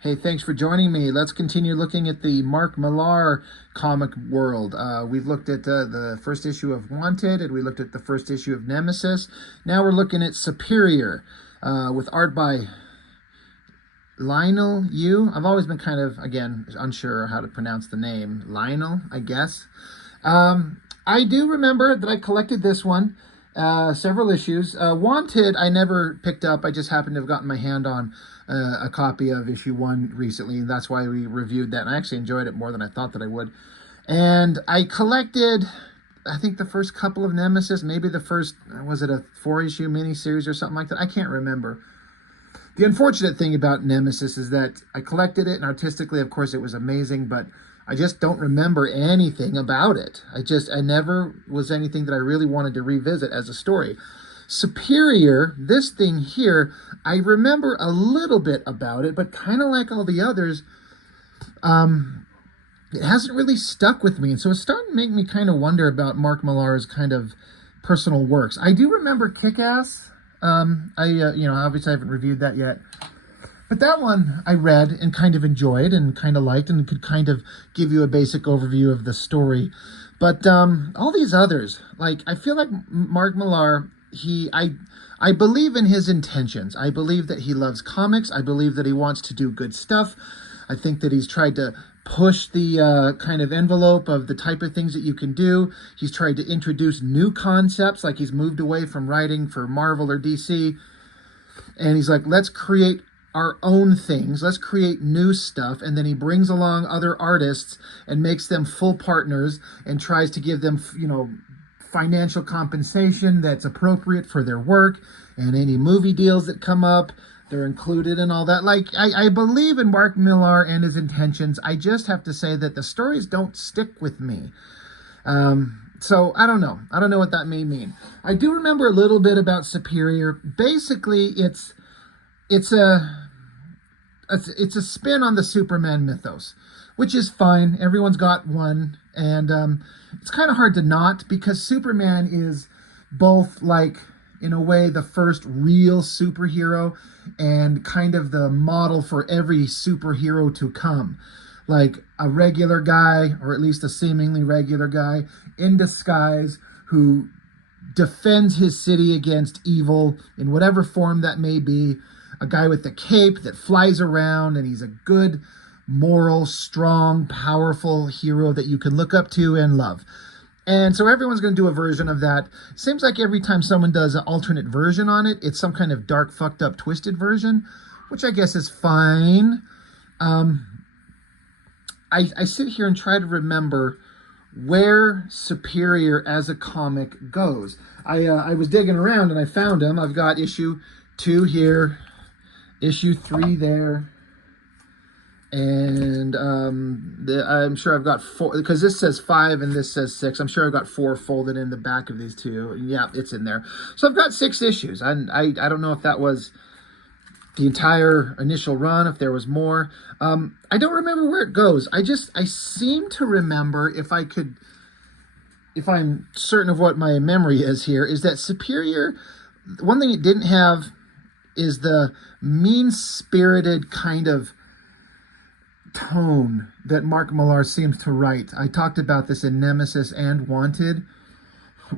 Hey, thanks for joining me. Let's continue looking at the Mark Millar comic world. We've looked at the first issue of Wanted, and we looked at the first issue of Nemesis. Now we're looking at Superior, with art by Lienil. I've always been kind of, again, unsure how to pronounce the name. Lienil, I guess. I do remember that I collected this one, several issues. Wanted, I never picked up. I just happened to have gotten my hand on a copy of issue 1 recently, and that's why we reviewed that. And I actually enjoyed it more than I thought that I would. And I collected, I think, the first couple of Nemesis, maybe the first, was it a 4-issue miniseries or something like that? I can't remember. The unfortunate thing about Nemesis is that I collected it, and artistically, of course, it was amazing, but I just don't remember anything about it. I never was anything that I really wanted to revisit as a story. Superior, this thing here, I remember a little bit about it, but kind of like all the others, it hasn't really stuck with me. And so it's starting to make me kind of wonder about Mark Millar's kind of personal works. I do remember Kick-Ass. Obviously I haven't reviewed that yet. But that one I read and kind of enjoyed and kind of liked and could kind of give you a basic overview of the story. But all these others, like, I feel like Mark Millar, I believe in his intentions. I believe that he loves comics. I believe that he wants to do good stuff. I think that he's tried to push the kind of envelope of the type of things that you can do. He's tried to introduce new concepts, like he's moved away from writing for Marvel or DC. And he's like, let's create our own things. Let's create new stuff. And then he brings along other artists and makes them full partners and tries to give them, financial compensation that's appropriate for their work, and any movie deals that come up, they're included and all that. Like, I believe in Mark Millar and his intentions. I just have to say that the stories don't stick with me. So I don't know. I don't know what that may mean. I do remember a little bit about Superior. Basically, it's a spin on the Superman mythos, which is fine. Everyone's got one. And it's kind of hard to not, because Superman is both, like, in a way, the first real superhero and kind of the model for every superhero to come. Like a regular guy, or at least a seemingly regular guy, in disguise, who defends his city against evil in whatever form that may be. A guy with the cape that flies around, and he's a good, moral, strong, powerful hero that you can look up to and love. And so everyone's going to do a version of that. Seems like every time someone does an alternate version on it, it's some kind of dark, fucked up, twisted version, which I guess is fine. I sit here and try to remember where Superior as a comic goes. I was digging around and I found him. I've got issue 2 here, issue 3 there. And I'm sure I've got 4, because this says 5 and this says 6. I'm sure I've got 4 folded in the back of these 2. Yeah, it's in there. So I've got 6 issues. And I don't know if that was the entire initial run, if there was more. I don't remember where it goes. I seem to remember, if I'm certain of what my memory is here, is that Superior, one thing it didn't have is the mean-spirited kind of tone that Mark Millar seems to write. I talked about this in Nemesis and Wanted,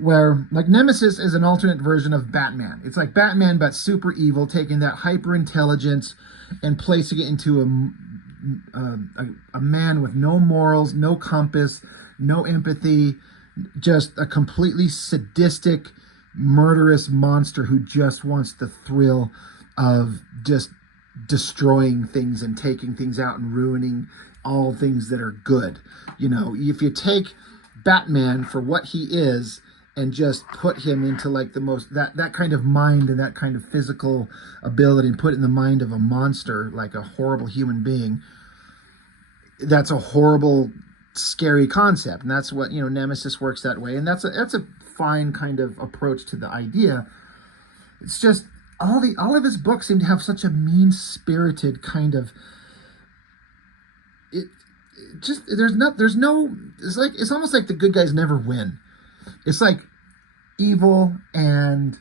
where, like, Nemesis is an alternate version of Batman. It's like Batman, but super evil, taking that hyper intelligence and placing it into a man with no morals, no compass, no empathy, just a completely sadistic, murderous monster who just wants the thrill of just destroying things and taking things out and ruining all things that are good. If you take Batman for what he is and just put him into, like, the most, that kind of mind and that kind of physical ability, and put it in the mind of a monster, like a horrible human being, that's a horrible, scary concept. And that's what, Nemesis works that way. And that's a fine kind of approach to the idea. It's just, all of his books seem to have such a mean-spirited kind of, it's almost like the good guys never win. It's like evil and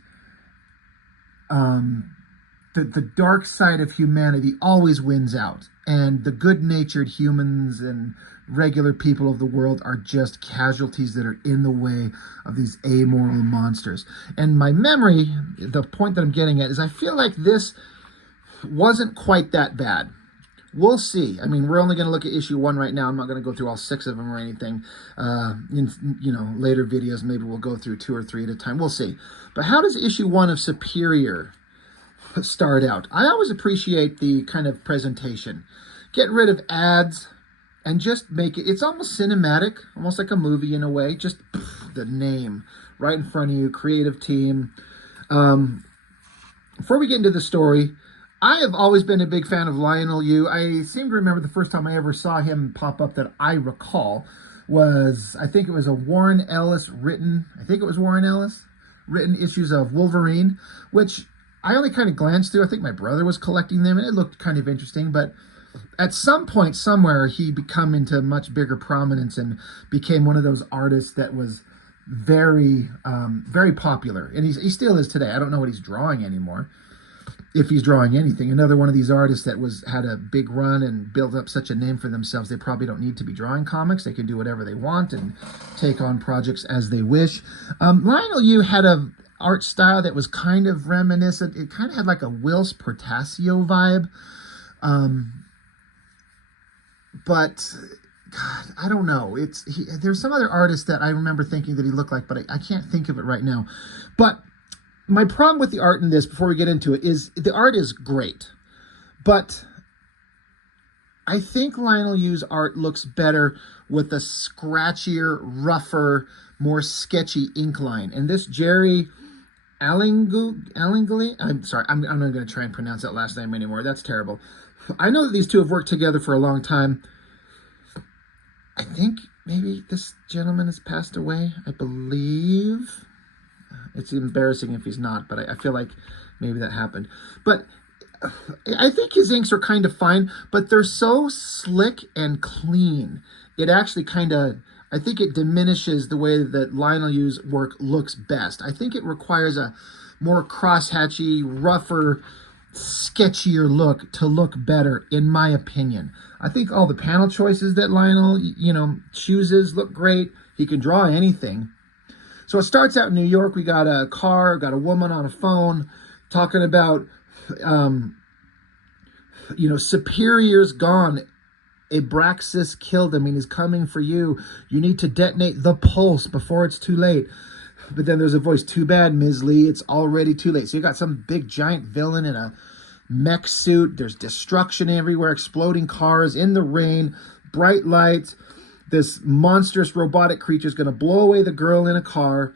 the dark side of humanity always wins out, and the good-natured humans and regular people of the world are just casualties that are in the way of these amoral monsters. And my memory, the point that I'm getting at, is I feel like this wasn't quite that bad. We'll see. I mean, we're only going to look at issue 1 right now. I'm not going to go through all 6 of them or anything. In later videos, maybe we'll go through 2 or 3 at a time. We'll see. But how does issue 1 of Superior start out? I always appreciate the kind of presentation. Get rid of ads and just make it, it's almost cinematic, almost like a movie in a way. Just the name right in front of you, creative team. Before we get into the story, I have always been a big fan of Lienil Yu. I seem to remember the first time I ever saw him pop up that I recall was, I think it was a Warren Ellis written issues of Wolverine, which I only kind of glanced through. I think my brother was collecting them, and it looked kind of interesting, but at some point somewhere he became into much bigger prominence and became one of those artists that was very, very popular. And he still is today. I don't know what he's drawing anymore, if he's drawing anything. Another one of these artists that had a big run and built up such a name for themselves, they probably don't need to be drawing comics. They can do whatever they want and take on projects as they wish. Lienil Yu had a art style that was kind of reminiscent. It kind of had like a Whilce Portacio vibe. But God, I don't know. There's some other artist that I remember thinking that he looked like, but I can't think of it right now. But my problem with the art in this, before we get into it, is the art is great. But I think Lienil Yu's art looks better with a scratchier, rougher, more sketchy ink line. And this Jerry Allingly, I'm sorry, I'm not going to try and pronounce that last name anymore. That's terrible. I know that these two have worked together for a long time. I think maybe this gentleman has passed away, I believe. It's embarrassing if he's not, but I feel like maybe that happened. But I think his inks are kind of fine, but they're so slick and clean. It actually kind of, I think it diminishes the way that Lienil Yu's work looks best. I think it requires a more crosshatchy, rougher, sketchier look to look better, in my opinion. I think all the panel choices that Lienil, chooses look great. He can draw anything. So it starts out in New York. We got a car, got a woman on a phone talking about, Superior's gone. Abraxas killed him and he's coming for you. You need to detonate the pulse before it's too late. But then there's a voice, too bad, Ms. Lee, it's already too late. So you got some big giant villain in a mech suit. There's destruction everywhere, exploding cars in the rain, bright lights. This monstrous robotic creature is going to blow away the girl in a car.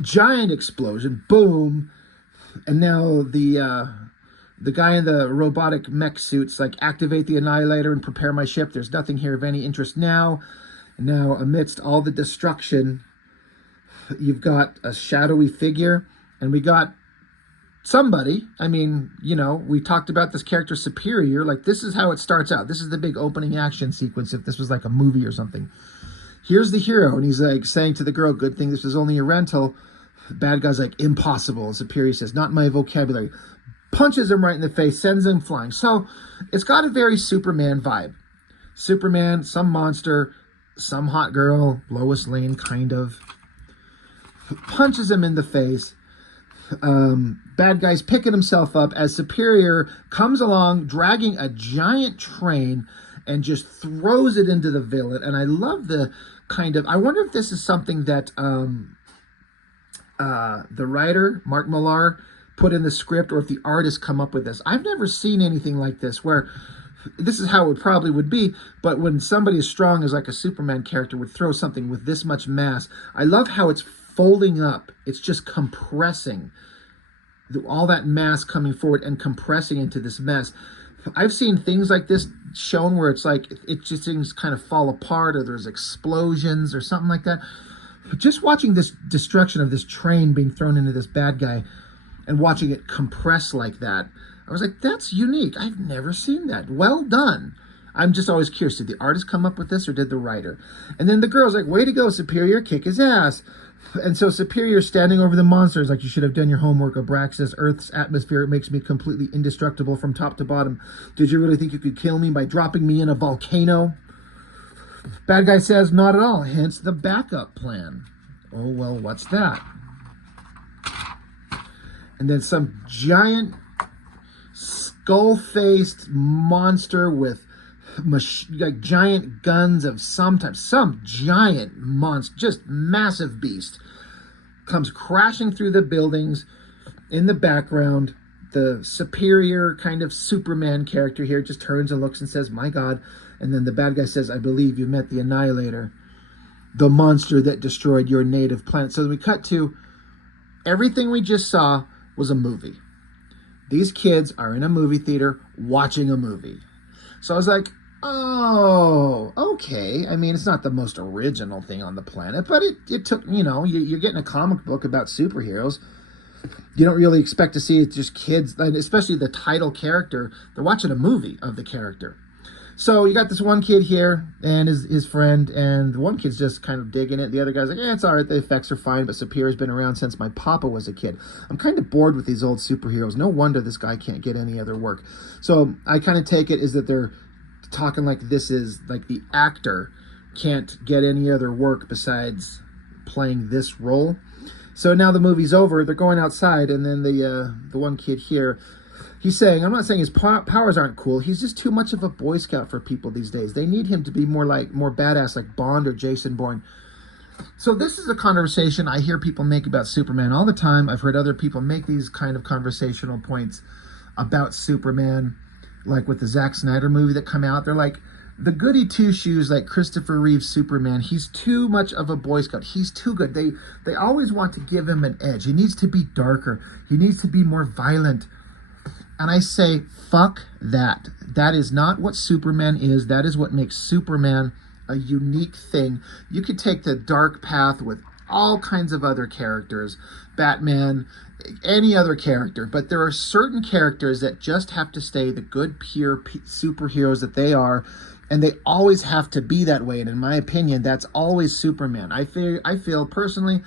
Giant explosion, boom. And now the guy in the robotic mech suit's like, activate the annihilator and prepare my ship. There's nothing here of any interest now. Now, amidst all the destruction, you've got a shadowy figure, and we got somebody. I mean, we talked about this character Superior. Like, this is how it starts out. This is the big opening action sequence if this was like a movie or something. Here's the hero, and he's like saying to the girl, good thing this was only a rental. Bad guy's like, impossible. And Superior says, not my vocabulary. Punches him right in the face, sends him flying. So it's got a very Superman vibe. Superman, some monster, some hot girl, Lois Lane, kind of. Punches him in the face. Bad guy's picking himself up as Superior comes along, dragging a giant train and just throws it into the villain. And I love the kind of, I wonder if this is something that the writer, Mark Millar, put in the script, or if the artist come up with this. I've never seen anything like this, where this is how it probably would be, but when somebody as strong as like a Superman character would throw something with this much mass, I love how it's folding up. It's just compressing. All that mass coming forward and compressing into this mess. I've seen things like this shown where it's like, it just things kind of fall apart, or there's explosions or something like that. Just watching this destruction of this train being thrown into this bad guy and watching it compress like that, I was like, that's unique. I've never seen that. Well done. I'm just always curious, did the artist come up with this or did the writer? And then the girl's like, way to go, Superior, kick his ass. And so Superior standing over the monsters like, you should have done your homework. Abraxas, Earth's atmosphere makes me completely indestructible from top to bottom. Did you really think you could kill me by dropping me in a volcano? Bad guy says, not at all, hence the backup plan. Oh, well, what's that? And then some giant skull-faced monster with like giant guns of some type, some giant monster, just massive beast, comes crashing through the buildings. In the background, the Superior kind of Superman character here just turns and looks and says, my God. And then the bad guy says, I believe you met the Annihilator, the monster that destroyed your native planet. So we cut to everything we just saw was a movie. These kids are in a movie theater watching a movie. So I was like, oh, okay. I mean, it's not the most original thing on the planet, but it took, you know, you're getting a comic book about superheroes. You don't really expect to see it just kids, and especially the title character. They're watching a movie of the character. So you got this one kid here and his friend, and the one kid's just kind of digging it. The other guy's like, yeah, it's all right. The effects are fine, but Superior's been around since my papa was a kid. I'm kind of bored with these old superheroes. No wonder this guy can't get any other work. So I kind of take it is that they're talking like this is like the actor can't get any other work besides playing this role. So now the movie's over. They're going outside, and then the one kid here, he's saying, I'm not saying his powers aren't cool. He's just too much of a Boy Scout for people these days. They need him to be more badass, like Bond or Jason Bourne. So this is a conversation I hear people make about Superman all the time. I've heard other people make these kind of conversational points about Superman, like with the Zack Snyder movie that come out. They're like, the goody two-shoes like Christopher Reeve's Superman, he's too much of a Boy Scout. He's too good. They always want to give him an edge. He needs to be darker. He needs to be more violent. And I say, fuck that. That is not what Superman is. That is what makes Superman a unique thing. You could take the dark path with all kinds of other characters, Batman, any other character, but there are certain characters that just have to stay the good, pure superheroes that they are, and they always have to be that way. And in my opinion, that's always Superman. I feel personally,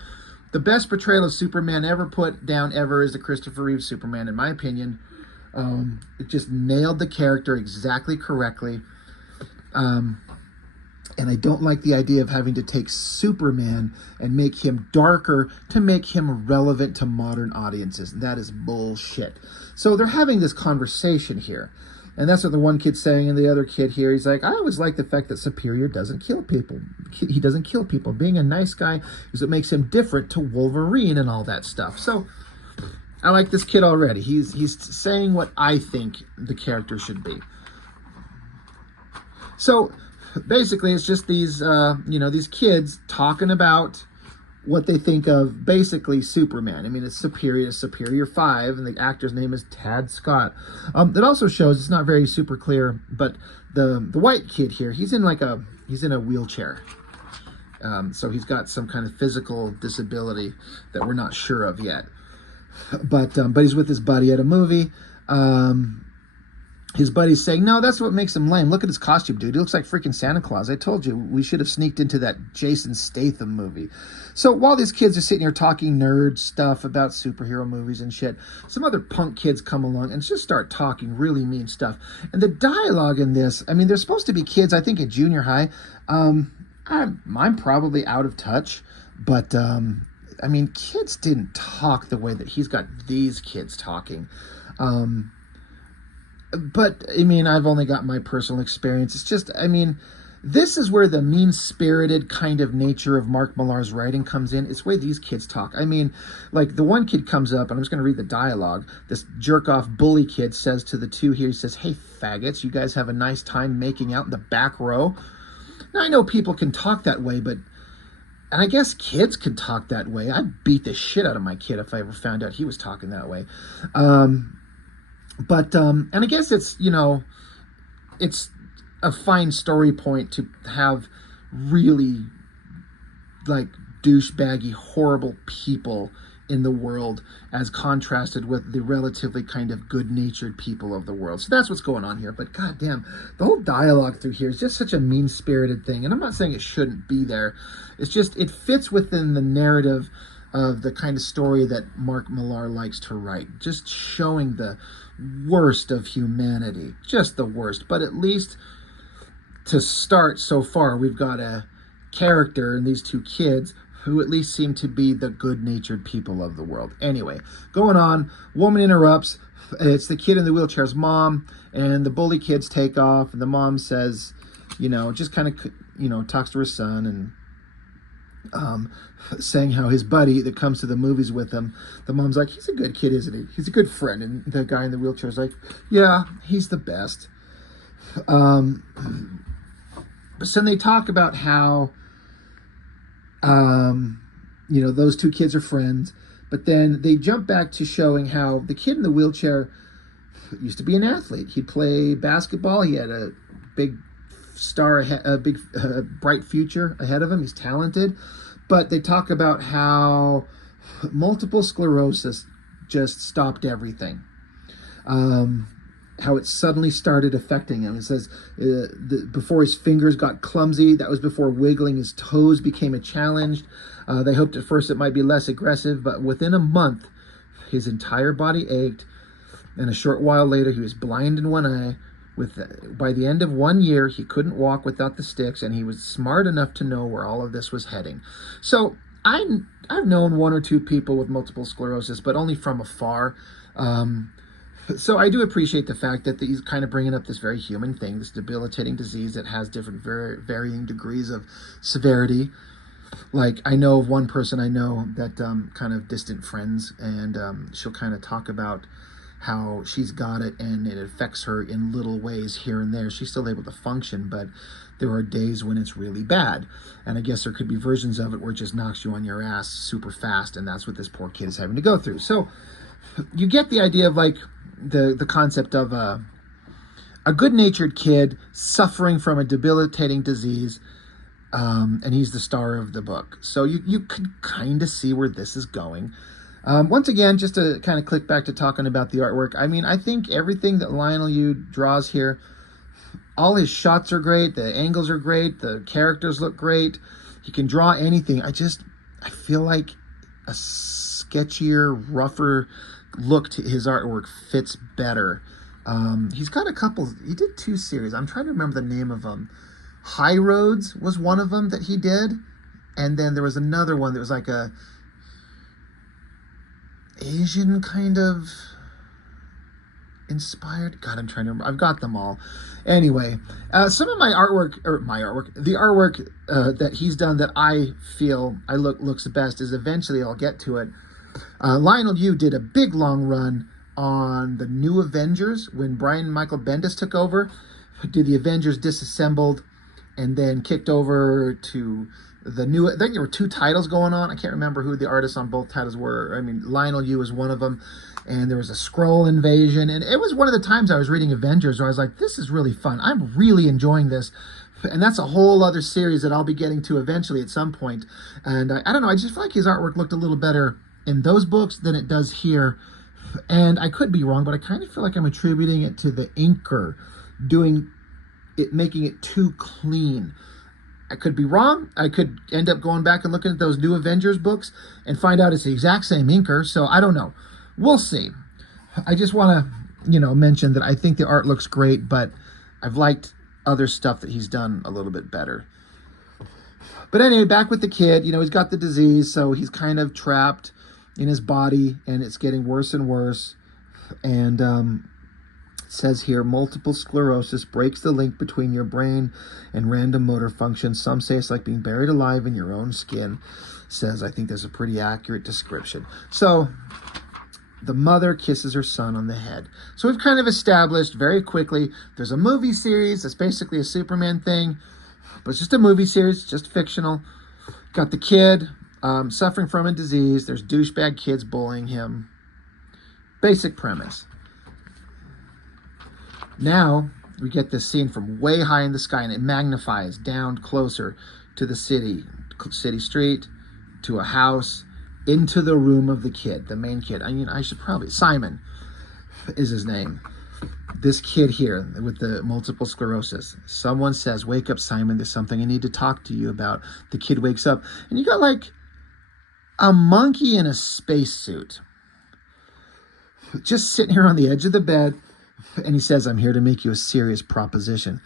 the best portrayal of Superman ever put down ever is the Christopher Reeve Superman, in my opinion. It just nailed the character exactly correctly. And I don't like the idea of having to take Superman and make him darker to make him relevant to modern audiences. That is bullshit. So they're having this conversation here. And that's what the one kid's saying, and the other kid here, he's like, I always like the fact that Superior doesn't kill people. He doesn't kill people. Being a nice guy is what makes him different to Wolverine and all that stuff. So I like this kid already. He's saying what I think the character should be. So basically, it's just these, these kids talking about what they think of basically Superman. I mean, it's Superior 5, and the actor's name is Tad Scott. That also shows, it's not very super clear, but the white kid here, he's in a wheelchair. So he's got some kind of physical disability that we're not sure of yet. But he's with his buddy at a movie. His buddy's saying, no, that's what makes him lame. Look at his costume, dude. He looks like freaking Santa Claus. I told you, we should have sneaked into that Jason Statham movie. So while these kids are sitting here talking nerd stuff about superhero movies and shit, some other punk kids come along and just start talking really mean stuff. And the dialogue in this, I mean, they're supposed to be kids, I think, at junior high. I'm probably out of touch, but I mean, kids didn't talk the way that he's got these kids talking. But, I mean, I've only got my personal experience. It's just, I mean, this is where the mean-spirited kind of nature of Mark Millar's writing comes in. It's the way these kids talk. I mean, like, the one kid comes up, and I'm just going to read the dialogue. This jerk-off bully kid says to the two here, he says, hey, faggots, you guys have a nice time making out in the back row? Now, I know people can talk that way, but... And I guess kids can talk that way. I'd beat the shit out of my kid if I ever found out he was talking that way. And I guess it's, it's a fine story point to have really, like, douchebaggy, horrible people in the world as contrasted with the relatively kind of good-natured people of the world. So that's what's going on here. But goddamn, the whole dialogue through here is just such a mean-spirited thing. And I'm not saying it shouldn't be there. It's just, it fits within the narrative of the kind of story that Mark Millar likes to write. Just showing the worst of humanity. Just the worst. But at least to start so far, we've got a character in these two kids who at least seem to be the good-natured people of the world. Anyway, going on, woman interrupts. It's the kid in the wheelchair's mom, and the bully kids take off, and the mom says, just kind of, talks to her son, and saying how his buddy that comes to the movies with him, the mom's like, he's a good kid, isn't he? He's a good friend. And the guy in the wheelchair's like, yeah, he's the best. So then they talk about how those two kids are friends, but then they jump back to showing how the kid in the wheelchair used to be an athlete. He'd play basketball. He had a big star ahead, a big bright future ahead of him. He's talented, but they talk about how multiple sclerosis just stopped everything. How it suddenly started affecting him. It says before his fingers got clumsy, that was before wiggling his toes became a challenge. They hoped at first it might be less aggressive, but within a month, his entire body ached, and a short while later, he was blind in one eye. By the end of 1 year, he couldn't walk without the sticks, and he was smart enough to know where all of this was heading. So I've known one or two people with multiple sclerosis, but only from afar. So I do appreciate the fact that he's kind of bringing up this very human thing, this debilitating disease that has different varying degrees of severity. Like, I know of one person I know that kind of distant friends, and she'll kind of talk about how she's got it and it affects her in little ways here and there. She's still able to function, but there are days when it's really bad. And I guess there could be versions of it where it just knocks you on your ass super fast, and that's what this poor kid is having to go through. So you get the idea of like the concept of a good-natured kid suffering from a debilitating disease, and he's the star of the book. So you could kind of see where this is going. Once again, just to kind of click back to talking about the artwork, I mean, I think everything that Lienil Yu draws here, all his shots are great, the angles are great, the characters look great. He can draw anything. I feel like a sketchier, rougher look to his artwork fits better. He's got he did 2 series. I'm trying to remember the name of them. High Roads was one of them that he did. And then there was another one that was like a Asian kind of inspired. God, I'm trying to remember. I've got them all. Anyway, some of the artwork that he's done that I feel looks the best is, eventually I'll get to it. Lienil Yu did a big long run on the New Avengers when Brian Michael Bendis took over. Did the Avengers Disassembled, and then kicked over to the new. I think there were 2 titles going on. I can't remember who the artists on both titles were. I mean, Lienil Yu was one of them, and there was a Skrull invasion, and it was one of the times I was reading Avengers where I was like, this is really fun. I'm really enjoying this. And that's a whole other series that I'll be getting to eventually at some point. And I don't know, I just feel like his artwork looked a little better in those books than it does here. And I could be wrong, but I kind of feel like I'm attributing it to the inker making it too clean. I could be wrong. I could end up going back and looking at those New Avengers books and find out it's the exact same inker. So I don't know. We'll see. I just want to, mention that I think the art looks great, but I've liked other stuff that he's done a little bit better. But anyway, back with the kid, he's got the disease, so he's kind of trapped in his body, and it's getting worse and worse. And it says here, multiple sclerosis breaks the link between your brain and random motor function. Some say it's like being buried alive in your own skin. Says, I think there's a pretty accurate description. So the mother kisses her son on the head. So we've kind of established very quickly there's a movie series that's basically a Superman thing, but it's just a movie series, just fictional. Got the kid suffering from a disease. There's douchebag kids bullying him. Basic premise. Now we get this scene from way high in the sky, and it magnifies down closer to the city street, to a house. into the room of the kid, the main kid. I mean, I should probably, Simon is his name. This kid here with the multiple sclerosis. Someone says, wake up, Simon. There's something I need to talk to you about. The kid wakes up, and you got like a monkey in a spacesuit just sitting here on the edge of the bed. And he says, I'm here to make you a serious proposition.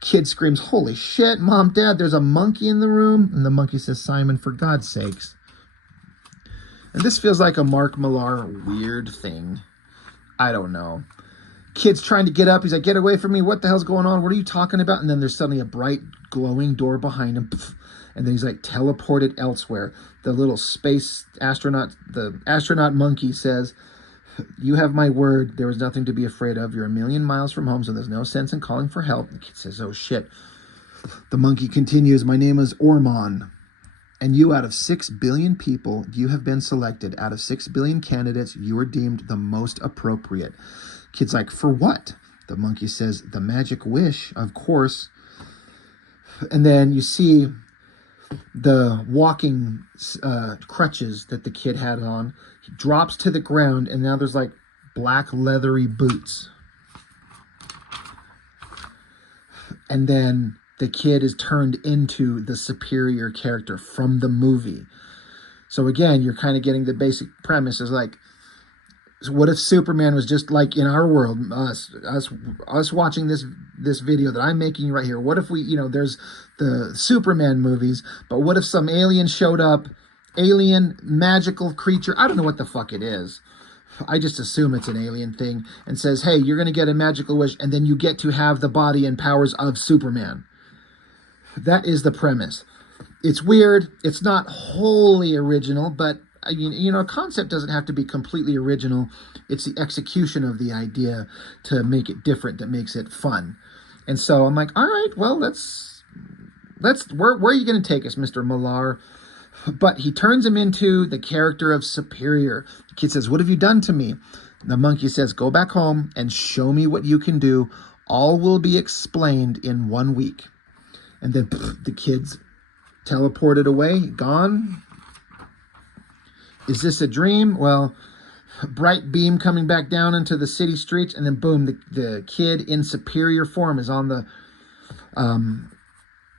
Kid screams, holy shit, Mom, Dad, there's a monkey in the room. And the monkey says, Simon, for God's sakes. And this feels like a Mark Millar weird thing. I don't know. Kid's trying to get up. He's like, get away from me. What the hell's going on? What are you talking about? And then there's suddenly a bright, glowing door behind him. And then he's like teleported elsewhere. The little space astronaut, the astronaut monkey says, you have my word. There is nothing to be afraid of. You're a million miles from home, so there's no sense in calling for help. The kid says, oh, shit. The monkey continues, my name is Ormon. And you, out of 6 billion people, you have been selected. Out of 6 billion candidates, you are deemed the most appropriate. Kid's like, for what? The monkey says, the magic wish, of course. And then you see the walking crutches that the kid had on. He drops to the ground, and now there's like black leathery boots. And then the kid is turned into the superior character from the movie. So again, you're kind of getting the basic premise is like, so what if Superman was just like in our world, us watching this video that I'm making right here? What if we, there's the Superman movies, but what if some alien showed up, alien magical creature? I don't know what the fuck it is. I just assume it's an alien thing and says, hey, you're going to get a magical wish, and then you get to have the body and powers of Superman. That is the premise. It's weird. It's not wholly original, but a concept doesn't have to be completely original. It's the execution of the idea to make it different that makes it fun. And so I'm like, all right, well, let's where are you going to take us, Mr. Millar? But he turns him into the character of Superior. The kid says, what have you done to me? The monkey says, go back home and show me what you can do. All will be explained in 1 week. And then the kid's teleported away, gone. Is this a dream? Well, bright beam coming back down into the city streets, and then boom, the kid in superior form is on the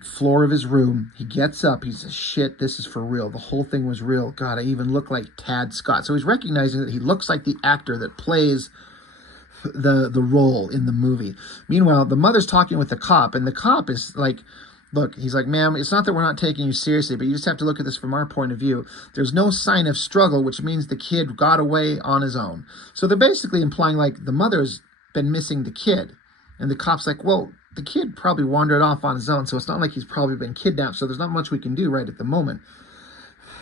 floor of his room. He gets up. He says, shit, this is for real. The whole thing was real. God, I even look like Tad Scott. So he's recognizing that he looks like the actor that plays the role in the movie. Meanwhile, the mother's talking with the cop, and the cop is like, look, he's like, ma'am, it's not that we're not taking you seriously, but you just have to look at this from our point of view. There's no sign of struggle, which means the kid got away on his own. So they're basically implying like the mother's been missing the kid. And the cop's like, well, the kid probably wandered off on his own, so it's not like he's probably been kidnapped, so there's not much we can do right at the moment.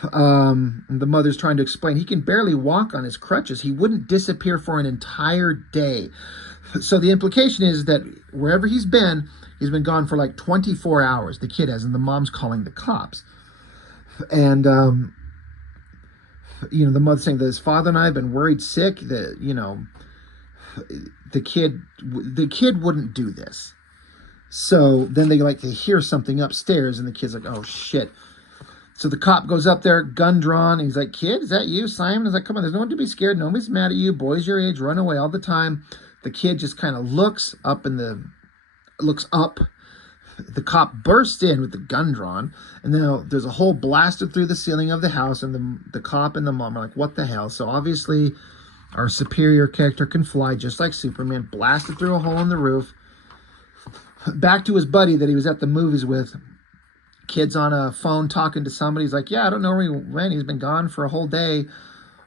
The mother's trying to explain he can barely walk on his crutches. He wouldn't disappear for an entire day. So the implication is that wherever he's been gone for like 24 hours, the kid has, and the mom's calling the cops. And, the mother saying that his father and I have been worried sick, that, the kid wouldn't do this. So then they hear something upstairs, and the kid's like, oh shit. So the cop goes up there, gun drawn, and he's like, kid, is that you? Simon is like, come on, there's no one to be scared. Nobody's mad at you. Boys your age run away all the time. The kid just kind of looks up. The cop bursts in with the gun drawn, and now there's a hole blasted through the ceiling of the house, and the cop and the mom are like, what the hell? So obviously our superior character can fly just like Superman, blasted through a hole in the roof. Back to his buddy that he was at the movies with. Kid's on a phone talking to somebody. He's like, yeah, I don't know where he went. He's been gone for a whole day.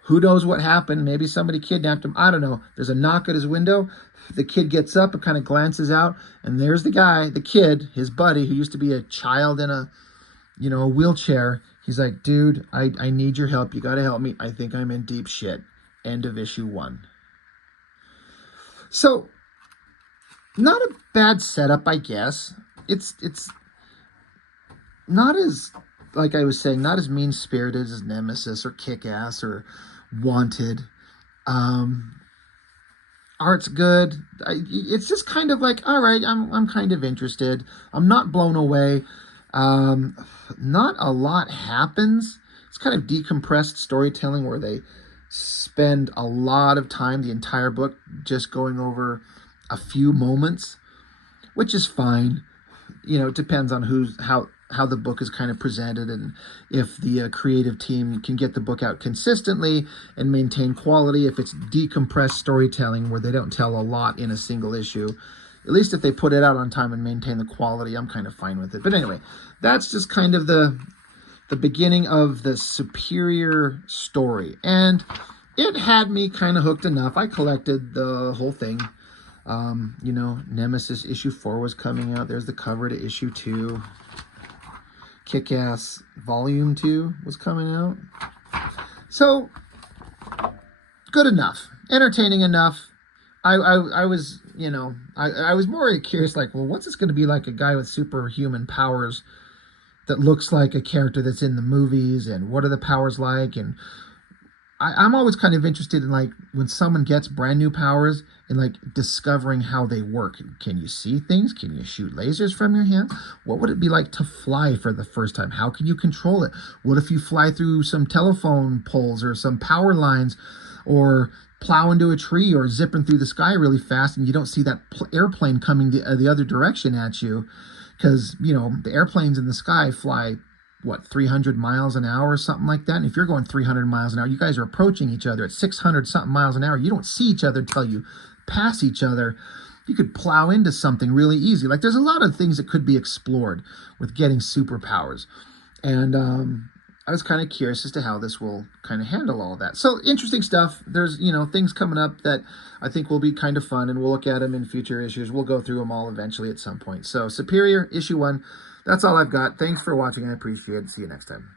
Who knows what happened? Maybe somebody kidnapped him. I don't know. There's a knock at his window. The kid gets up and kind of glances out, and there's the guy, the kid, his buddy, who used to be a child in a wheelchair. He's like, dude, I need your help. You got to help me. I think I'm in deep shit. End of issue 1. So, not a bad setup, I guess. It's not as, like I was saying, not as mean-spirited as Nemesis or Kick-Ass or Wanted. Art's good. It's just kind of like, all right, I'm kind of interested. I'm not blown away. Not a lot happens. It's kind of decompressed storytelling where they spend a lot of time, the entire book, just going over a few moments, which is fine. It depends on how the book is kind of presented, and if the creative team can get the book out consistently and maintain quality. If it's decompressed storytelling where they don't tell a lot in a single issue, at least if they put it out on time and maintain the quality, I'm kind of fine with it. But anyway, that's just kind of the beginning of the Superior story, and it had me kind of hooked enough. I collected the whole thing. Nemesis issue 4 was coming out. There's the cover to issue 2. Kick-Ass Volume 2 was coming out. So, good enough. Entertaining enough. I was, I was more curious, like, well, what's this going to be like, a guy with superhuman powers that looks like a character that's in the movies, and what are the powers like? And I'm always kind of interested in, like, when someone gets brand new powers and, like, discovering how they work. Can you see things? Can you shoot lasers from your hand? What would it be like to fly for the first time? How can you control it? What if you fly through some telephone poles or some power lines, or plow into a tree, or zipping through the sky really fast, and you don't see that airplane coming the other direction at you? Because, the airplanes in the sky fly, 300 miles an hour or something like that. And if you're going 300 miles an hour, you guys are approaching each other at 600 something miles an hour. You don't see each other until you pass each other. You could plow into something really easy. Like, there's a lot of things that could be explored with getting superpowers. And I was kind of curious as to how this will kind of handle all of that. So, interesting stuff. There's, things coming up that I think will be kind of fun, and we'll look at them in future issues. We'll go through them all eventually at some point. So, Superior, issue 1. That's all I've got. Thanks for watching. I appreciate it. See you next time.